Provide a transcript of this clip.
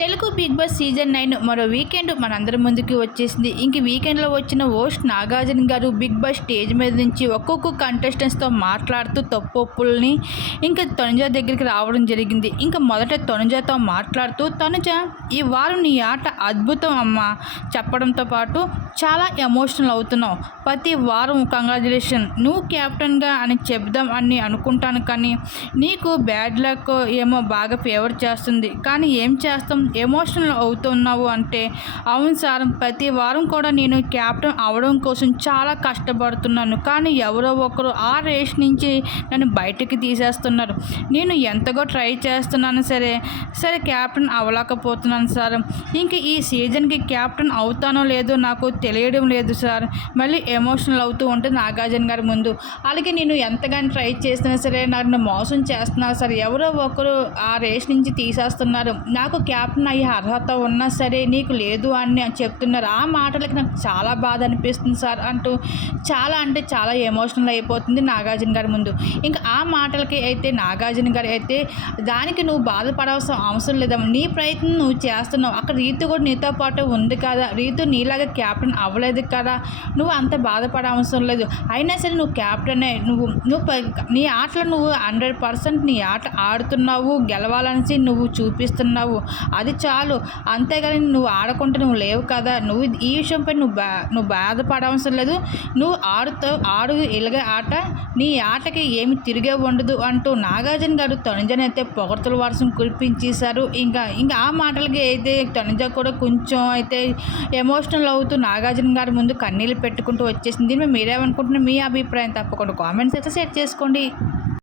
Telugu Bigg Boss season nine మరో weekend మనందరి ముందుకి వచ్చేసింది. ఇంక వీకెండ్లో వచ్చిన హోస్ట్ నాగార్జున గారు బిగ్ బాస్ స్టేజ్ మీద నుంచి ఒక్కొక్క కంటెస్టెంట్స్తో మాట్లాడుతూ తప్పొప్పుల్ని ఇంకా తనుజ దగ్గరికి రావడం జరిగింది. ఇంకా మొదట తనుజతో మాట్లాడుతూ తనుజ ఈ వారం నీ ఆట అద్భుతం అమ్మ చెప్పడంతో పాటు చాలా ఎమోషనల్ అవుతున్నావు. ప్రతి వారం కంగ్రాచులేషన్ నువ్వు క్యాప్టెన్గా అని చెప్దాం అని అనుకుంటాను కానీ నీకు బ్యాడ్ లక్ ఏమో బాగా ఫేవర్ చేస్తుంది. కానీ ఏం చేస్తాం? ఎమోషనల్ అవుతున్నావు అంటే అవును సార్ ప్రతి వారం కూడా నేను క్యాప్టెన్ అవడం కోసం చాలా కష్టపడుతున్నాను. కానీ ఎవరో ఒకరు ఆ రేస్ నుంచి నన్ను బయటికి తీసేస్తున్నారు. నేను ఎంతగా ట్రై చేస్తున్నాను సరే సరే క్యాప్టెన్ అవ్వలేకపోతున్నాను సార్. ఇంక ఈ సీజన్కి క్యాప్టెన్ అవుతానో లేదో నాకు తెలియడం లేదు సార్. మళ్ళీ ఎమోషనల్ అవుతూ ఉంటుంది నాగార్జున గారి ముందు. అలాగే నేను ఎంతగానో ట్రై చేసినా సరే నన్ను మోసం చేస్తున్నారు సార్. ఎవరో ఒకరు ఆ రేస్ నుంచి తీసేస్తున్నారు. నాకు క్యాప్టెన్ అయ్యే అర్హత ఉన్నా సరే నీకు లేదు అని చెప్తున్నారు. ఆ మాటలకి నాకు చాలా బాధ అనిపిస్తుంది సార్ అంటూ చాలా అంటే చాలా ఎమోషనల్ అయిపోతుంది నాగార్జున గారి ముందు. ఇంకా ఆ మాటలకి అయితే నాగార్జున గారు అయితే దానికి నువ్వు బాధపడాల్సిన అవసరం లేదమ్మ. నీ ప్రయత్నం నువ్వు చేస్తున్నావు. అక్కడ రీతు కూడా నీతో పాటు ఉంది కదా. రీతు నీలాగా క్యాప్టెన్ అవ్వలేదు కదా. నువ్వు అంత బాధపడే అవసరం లేదు. అయినా సరే నువ్వు క్యాప్టెనే. నువ్వు నువ్వు నీ ఆటలో నువ్వు హండ్రెడ్ పర్సెంట్ నీ ఆట ఆడుతున్నావు. గెలవాలనేసి నువ్వు చూపిస్తున్నావు. అది చాలు. అంతేగాని నువ్వు ఆడకుంటే నువ్వు లేవు కదా. నువ్వు ఈ విషయంపై నువ్వు బా నువ్వు బాధపడవసరం లేదు. నువ్వు ఆడుతావు ఆడు ఇలాగే ఆట. నీ ఆటకి ఏమి తిరిగే ఉండదు అంటూ నాగార్జున గారు తనుజని అయితే పొగడ్తల వర్షం కురిపించేశారు. ఇంకా ఇంకా ఆ మాటలకి అయితే తనుజ కూడా కొంచెం అయితే ఎమోషనల్ అవుతూ నాగార్జున గారి ముందు కన్నీళ్ళు పెట్టుకుంటూ వచ్చేసింది. దీని మీద మీరేమనుకుంటున్నారు? మీ అభిప్రాయం తప్పకుండా కామెంట్స్ అయితే సెట్ చేసుకోండి.